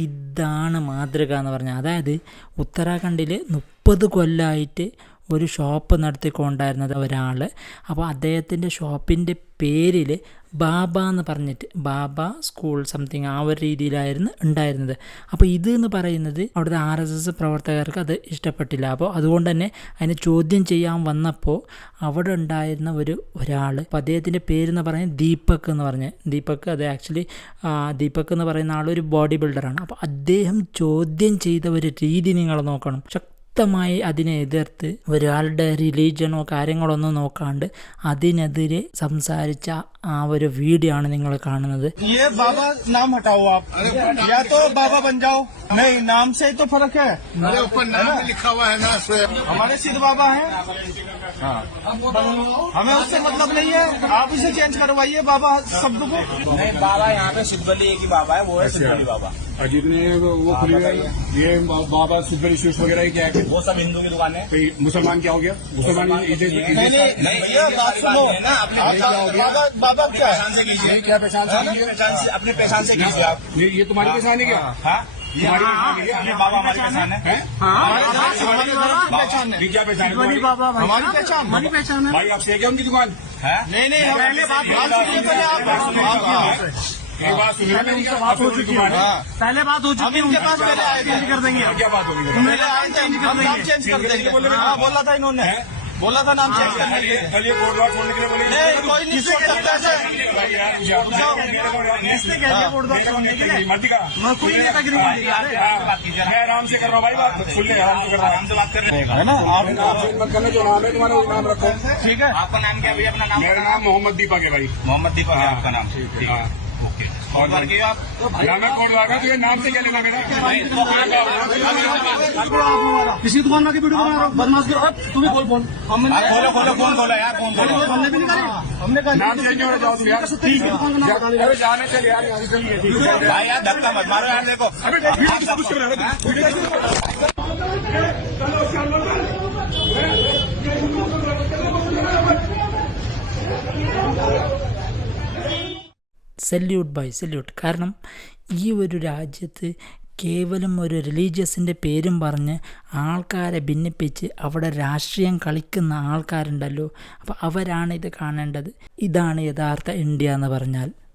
ഇതാണ് മാതൃക എന്ന് പറഞ്ഞാൽ. അതായത് ഉത്തരാഖണ്ഡിൽ മുപ്പത് കൊല്ലമായിട്ട് ഒരു ഷോപ്പ് നടത്തിക്കൊണ്ടായിരുന്നത് ഒരാൾ അപ്പോൾ അദ്ദേഹത്തിന്റെ ഷോപ്പിന്റെ പേരിൽ ബാബ എന്ന് പറഞ്ഞിട്ട് ബാബ സ്കൂൾ സംതിങ് ആ ഒരു രീതിയിലായിരുന്നു ഉണ്ടായിരുന്നത്. അപ്പോൾ ഇത് എന്ന് പറയുന്നത് അവിടുത്തെ ആർ എസ് എസ് പ്രവർത്തകർക്ക് അത് ഇഷ്ടപ്പെട്ടില്ല. അപ്പോൾ അതുകൊണ്ട് തന്നെ അതിനെ ചോദ്യം ചെയ്യാൻ വന്നപ്പോൾ അവിടെ ഉണ്ടായിരുന്ന ഒരു ഒരാൾ അപ്പോൾ അദ്ദേഹത്തിന്റെ പേരെന്ന് പറയുന്നത് ദീപക് എന്ന് പറഞ്ഞ്. ദീപക് അത് ആക്ച്വലി ദീപക് എന്ന് പറയുന്ന ആളൊരു ബോഡി ബിൽഡറാണ് അപ്പോൾ അദ്ദേഹം ചോദ്യം ചെയ്ത ഒരു രീതി നിങ്ങൾ നോക്കണം. ശക്തമായി അതിനെ എതിർത്ത് ഒരാളുടെ റിലീജിയനോ കാര്യങ്ങളോ ഒന്നും നോക്കാണ്ട് അതിനെതിരെ സംസാരിച്ച ആ ഒരു വീഡിയോ ആണ് നിങ്ങൾ കാണുന്നത് ये बाबा नाम हटाओ आप या तो बाबा बन जाओ नहीं नाम से ही तो फर्क है अरे ऊपर नाम भी लिखा हुआ है ना स्वयं हमारे सिद्ध बाबा हैं हमें उससे मतलब नहीं है आप इसे चेंज करवाइए बाबा शब्द को नहीं बाबा यहाँ पे सिद्धबली एक ही बाबा है वो है सिद्धबली बाबा और जितने वो खुली हुई है, ये बाबा सुपर स्वीट्स वगैरह ये क्या है वो सब हिंदू की दुकान है। मुसलमान क्या हो गया? मुसलमान नहीं भैया बात सुनो। बाबा क्या है? क्या पहचान से हाँ, हाँ। अपने पहचान से कीजिए आप। ये तुम्हारी हाँ, पहचान है क्या? हमारी बाबा पहचान है। हमारी पहचान है। पहचान है। क्या उनकी दुकान? है? नहीं नहीं पहले बात पहले आप बात हो चुकी है हाँ। पहले बात हो चुकी है उनके पास पहले आए थे कर देंगे क्या बात होगी पहले आए चेंज कर देंगे हाँ बोला था इन्होंने बोला था नाम चेंज करने के लिए छोड़ने के लिए बोले नहीं कोई नहीं छोड़ सकता है कह दिया छोड़ने के लिए मैं कोई नहीं तक नहीं हाँ, मैं आराम से कर रहा हूँ भाई बात सुन ले आराम से कर रहा हूँ आराम से बात कर रहे हैं है ना आप मत करना जो नाम है तुम्हारा वो नाम रखो ठीक है आपका नाम क्या है भैया अपना नाम मेरा नाम मोहम्मद दीपक है भाई मोहम्मद दीपक है हाँ, आपका नाम ठीक है, है हाँ। तो नाम से क्या किसी दुकान में वीडियो बना रहा बदमाश करो। तुम्हें बोल फ़ोन खोलो खोलो फ़ोन खोला यार फ़ोन खोलो हमने भी निकाला हमने नाम चेंज हो रहा जाओ यार। ठीक है। जाने चल यार भाई यार धक्का मत मारो यार देखो। സല്യൂട്ട് ബൈ സല്യൂട്ട് കാരണം ഈ ഒരു രാജ്യത്ത് കേവലം ഒരു റിലീജിയസിന്റെ പേരും പറഞ്ഞ് ആൾക്കാരെ ഭിന്നിപ്പിച്ച് അവിടെ രാഷ്ട്രീയം കളിക്കുന്ന ആൾക്കാരുണ്ടല്ലോ. അപ്പോൾ അവരാണ് ഇത് കാണേണ്ടത്. ഇതാണ് യഥാർത്ഥ ഇന്ത്യ എന്ന് പറഞ്ഞാൽ.